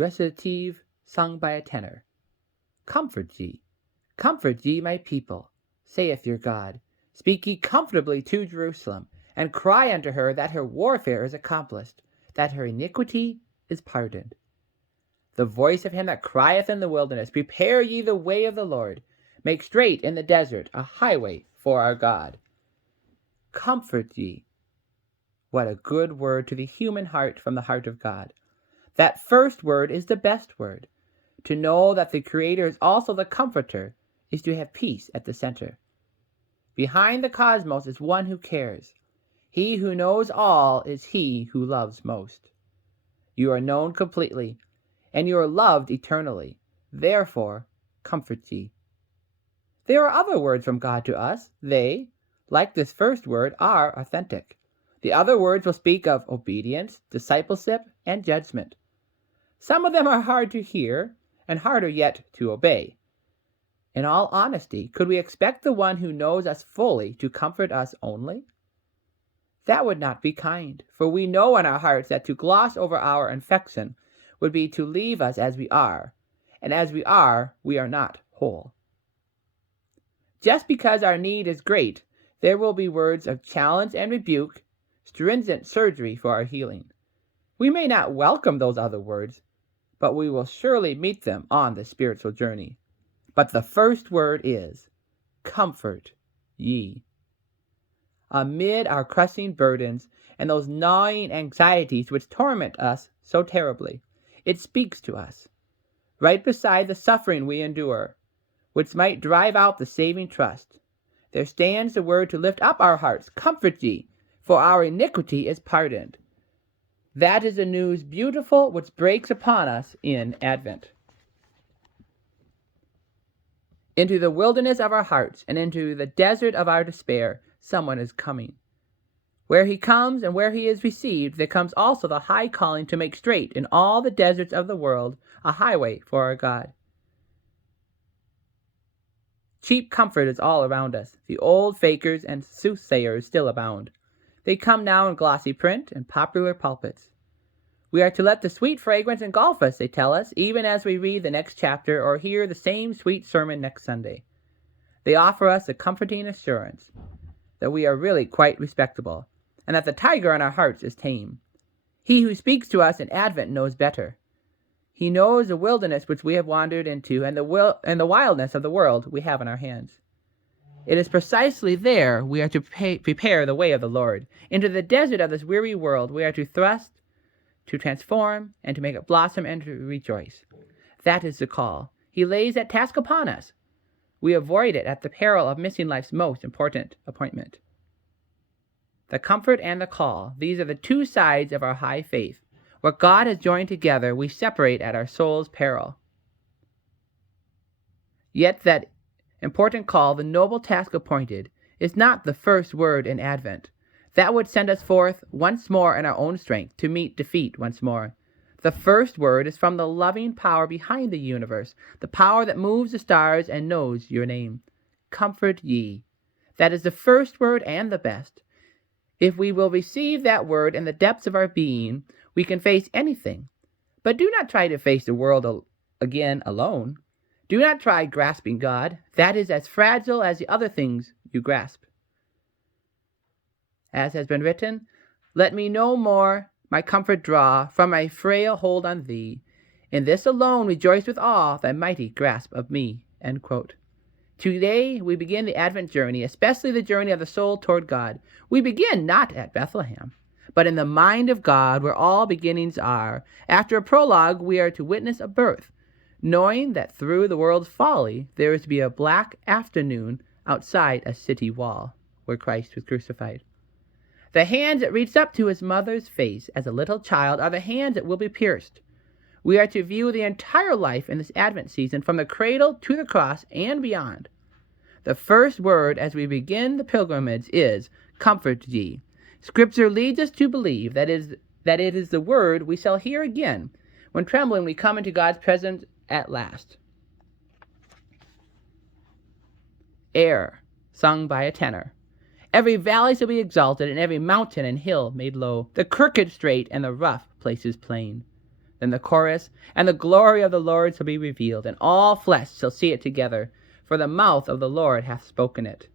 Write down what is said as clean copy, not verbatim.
recitative sung by a tenor. Comfort ye, my people, saith your God. Speak ye comfortably to Jerusalem, and cry unto her that her warfare is accomplished, that her iniquity is pardoned. The voice of him that crieth in the wilderness, prepare ye the way of the Lord, make straight in the desert a highway for our God. Comfort ye. What a good word to the human heart from the heart of God. That first word is the best word. To know that the Creator is also the Comforter is to have peace at the center. Behind the cosmos is one who cares. He who knows all is he who loves most. You are known completely, and you are loved eternally. Therefore, comfort ye. There are other words from God to us. They, like this first word, are authentic. The other words will speak of obedience, discipleship, and judgment. Some of them are hard to hear, and harder yet to obey. In all honesty, could we expect the one who knows us fully to comfort us only? That would not be kind, for we know in our hearts that to gloss over our infection would be to leave us as we are, and as we are not whole. Just because our need is great, there will be words of challenge and rebuke, stringent surgery for our healing. We may not welcome those other words, but we will surely meet them on the spiritual journey. But the first word is, comfort ye. Amid our crushing burdens and those gnawing anxieties which torment us so terribly, it speaks to us. Right beside the suffering we endure, which might drive out the saving trust, there stands the word to lift up our hearts. Comfort ye, for our iniquity is pardoned. That is the news beautiful which breaks upon us in Advent. Into the wilderness of our hearts and into the desert of our despair, someone is coming. Where he comes and where he is received, there comes also the high calling to make straight in all the deserts of the world a highway for our God. Cheap comfort is all around us. The old fakers and soothsayers still abound. They come now in glossy print and popular pulpits. We are to let the sweet fragrance engulf us, they tell us, even as we read the next chapter or hear the same sweet sermon next Sunday. They offer us a comforting assurance that we are really quite respectable, and that the tiger in our hearts is tame. He who speaks to us in Advent knows better. He knows the wilderness which we have wandered into and the wildness of the world we have in our hands. It is precisely there we are to prepare the way of the Lord. Into the desert of this weary world we are to thrust, to transform, and to make it blossom and to rejoice. That is the call. He lays that task upon us. We avoid it at the peril of missing life's most important appointment. The comfort and the call, these are the two sides of our high faith. What God has joined together, we separate at our soul's peril. Yet that important call, the noble task appointed, is not the first word in Advent. That would send us forth once more in our own strength to meet defeat once more. The first word is from the loving power behind the universe, the power that moves the stars and knows your name. Comfort ye. That is the first word and the best. If we will receive that word in the depths of our being, we can face anything. But do not try to face the world again alone. Do not try grasping God. That is as fragile as the other things you grasp. As has been written, let me no more my comfort draw from my frail hold on thee. In this alone rejoice with awe thy mighty grasp of me. End quote. Today we begin the Advent journey, especially the journey of the soul toward God. We begin not at Bethlehem, but in the mind of God where all beginnings are. After a prologue, we are to witness a birth, knowing that through the world's folly there is to be a black afternoon outside a city wall where Christ was crucified. The hands that reached up to his mother's face as a little child are the hands that will be pierced. We are to view the entire life in this Advent season from the cradle to the cross and beyond. The first word as we begin the pilgrimage is, comfort ye. Scripture leads us to believe that it is the word we shall hear again when trembling we come into God's presence at last. Air, sung by a tenor. Every valley shall be exalted, and every mountain and hill made low, the crooked straight, and the rough places plain. Then the chorus, and the glory of the Lord shall be revealed, and all flesh shall see it together, for the mouth of the Lord hath spoken it.